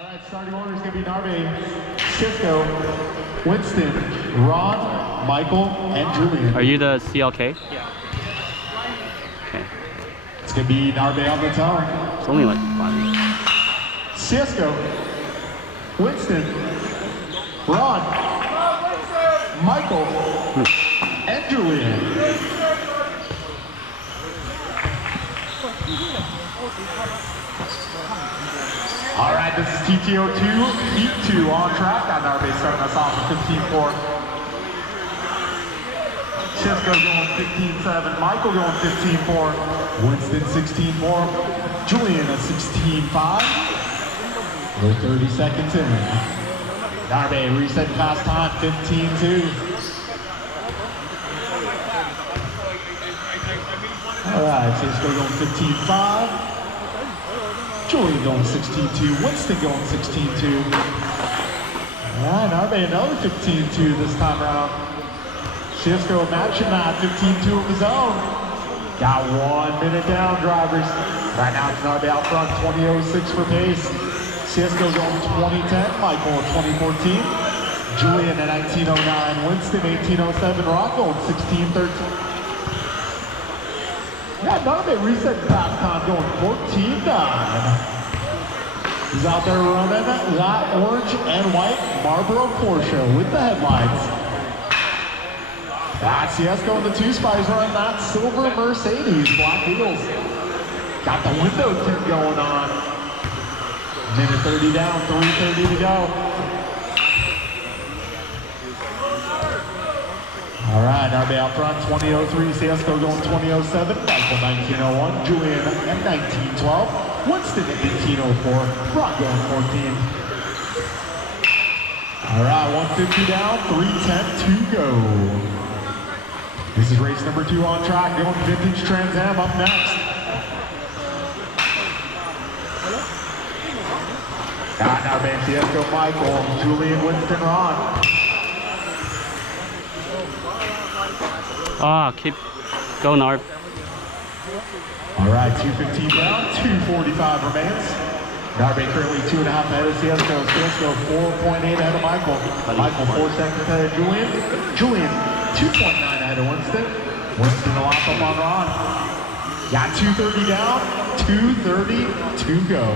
All right, starting order is going to be Narbe, Cisco, Winston, Ron, Michael, and Julian. Are you the CLK? Yeah. Okay. It's going to be Narbe on the tone. It's only like 5. Cisco, Winston, Ron, Michael, and Julian. All right, this is TT-02, Heat 2 on track. Got Narbe starting us off at 15.4. Cisco going 15.7, Michael going 15.4, Winston 16.4, Julian at 16.5. We're 30 seconds in. Narbe reset fast time 15.2. All right, Cisco going 15.5. Julian going 16.2, Winston going 16.2. All right, Narbe another 15.2 this time around. Cisco matching that 15.2 of his own. Got 1 minute down, drivers. Right now it's Narbe out front, 20.06 for pace. Cisco going 20.10, Michael at 20.14. Julian at 19.09, Winston 18.07, Ron going 16.13. Yeah, Narbe reset pass time going 14.9. He's out there running that orange and white Marlboro Porsche with the headlights. That's Cisco in the 2 spot. He's running that silver Mercedes, black wheels. Got the window tint going on. Minute 30 down, 3:30 to go. All right, Narbe out front, 20.03, Cisco going 20.07, Michael 19.01, Julian at 19.12, Winston at 18.04, Ron going 14. All right, 150 down, 3:10 to go. This is race number 2 on track, going vintage Trans Am up next. Got Narbe, Cisco, Michael, Julian, Winston, Ron. Keep going, Narb. All right, 2:15 down, 2:45 remains. Narbe currently 2.5 ahead of Cisco. Cisco 4.8 ahead of Michael. Michael 4 seconds ahead of Julian. Julian 2.9 ahead of Winston. Winston a lap up on Ron. Got 2:30 down, 2:30 to go.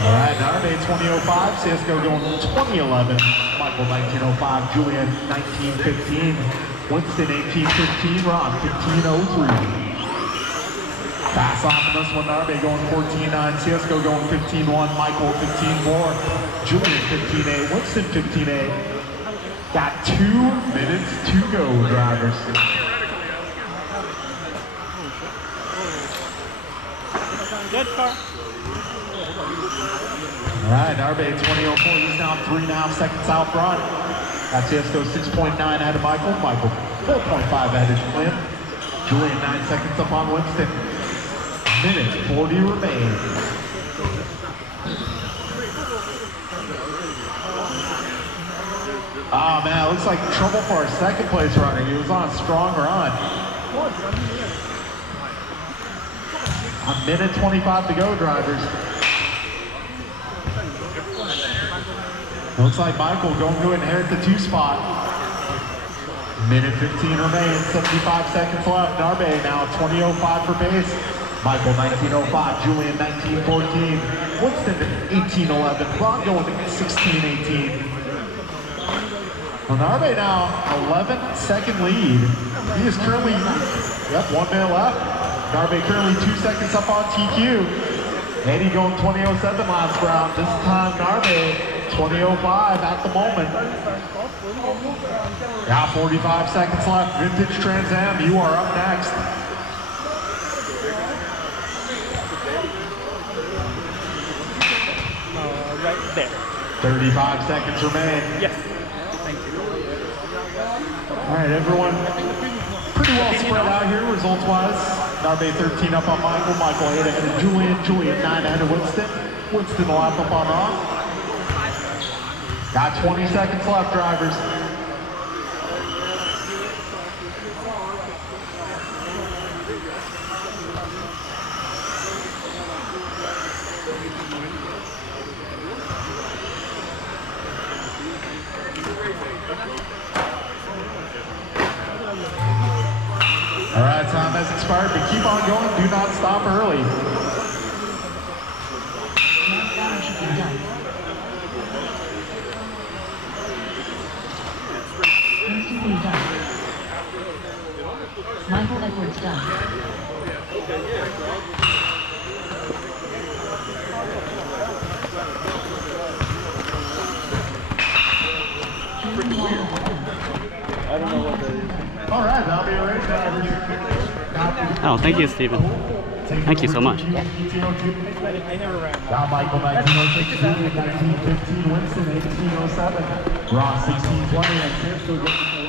All right, Narbe 20.05, Cisco going 20.11, Michael 19.05, Julian 19.15, Winston 18.15, Ron 15.03. Pass off in this one, Narbe going 14.9, Cisco going 15.1, Michael 15.4, Julian 15.8, Winston 15.8. Got 2 minutes to go, drivers. Good car. All right, Narbe 20.04, he's now 3.5 seconds out front. That's Cisco 6.9 ahead of Michael. Michael 4.5 ahead of Julian. Julian 9 seconds up on Winston. Minute 40 remains. Oh man, it looks like trouble for our second place runner. He was on a strong run. A minute 25 to go, drivers. Looks like Michael going to inherit the 2 spot. Minute 15 remains, 75 seconds left. Narbe now 20.05 for pace. Michael 19.05, Julian 19.14, Winston 18.11, Ron going 16.18. Well, Narbe now 11-second lead. He is currently, 1 minute left. Narbe currently 2 seconds up on TQ. Eddie going 20.07 last round. This time Narbe 20.05 at the moment. Now 45 seconds left. Vintage Trans Am, you are up next. Right there. 35 seconds remain. Yes. Thank you. All right, everyone. Pretty well spread out here results-wise. Narbe 13 up on Michael. Michael 8 ahead of Julian. Julian 9 ahead of Winston. Winston a lap up on Ron. Got 20 seconds left, drivers. All right, time has expired, but keep on going. Do not stop early. Countdown should be done. Instantly done. Michael Edwards done. All right, that'll be a race now. Oh, thank you, Stephen. Thank you so much. They never ran. John Michael 1906, Julian 1915, Winston 1807, Ross 1620, and Chris